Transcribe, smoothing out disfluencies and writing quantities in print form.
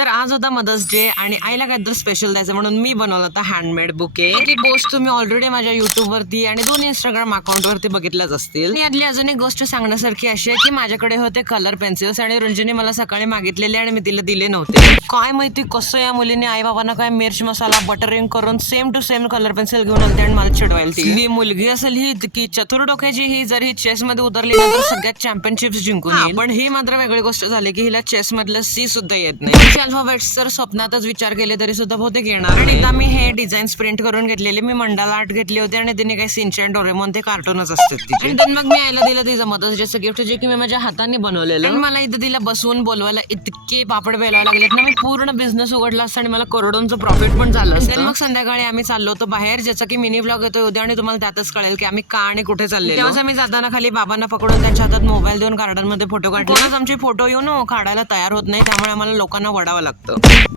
तर आज होता मदर्स डे आणि आईला काहीतरी स्पेशल द्यायचं म्हणून मी बनवलं होता हँडमेड बुके. ती पोस्ट तुम्ही ऑलरेडी माझ्या युट्यूब वरती आणि 2 इंस्टाग्राम अकाउंट वरती बघितल्याच असतील. यातली अजून एक गोष्ट सांगण्यासारखी अशी आहे की माझ्याकडे होते कलर पेन्सिल्स आणि रंजनी मला सकाळी मागितलेले आणि मी तिला दिले नव्हते. काय माहिती कसं या मुलीने आई बाबांना काय मिर्च मसाला बटरिंग करून same to same colour pencil घेऊन आलते आणि मला चिडवायला ती. ही मुलगी असेल ही की चतुर डोक्याची. ही जर ही चेस मध्ये उतरली ना तर सगळ्यात चॅम्पियनशिप्स जिंकून येईल. पण ही मात्र वेगळी गोष्ट झाली की हिला चेस मधलं सी सुद्धा येत नाही. अल्फाबेट्स तर स्वप्नातच विचार केले तरी सुद्धा बहुतेक येणार. आणि एकदा मी हे डिझाईन प्रिंट करून घेतलेले. मी मंडाला आर्ट घेतली होती आणि तिने काही सिंचन डोरेमॉन ते कार्टूनच असतात तिचे. आणि मग मी आईला दिलं तिचं मदर्स डेचं गिफ्ट जे की मी माझ्या हाताने बनवलेलं. आणि मला इथं तिला बसवून बोलवायला इतके पापड बेलावे लागलेत ना. मी पूर्ण बिझनेस उघडला असता आणि मला करोडोंचं प्रॉफिट पण झालं असतं. मग संध्याकाळी आम्ही चाललो होतो बाहेर, ज्याचा की मिनी ब्लॉग येतोय उद्या आणि तुम्हाला त्यातच कळेल की आम्ही का आणि कुठे चालले. तेव्हाच आम्ही जाताना खाली बाबांना पकडून त्यांच्या हातात मोबाईल देऊन गार्डन मध्ये फोटो काढले. आमचे फोटो येऊन काढायला तयार होत नाही, त्यामुळे आम्हाला लोकांना वडावं लागतं.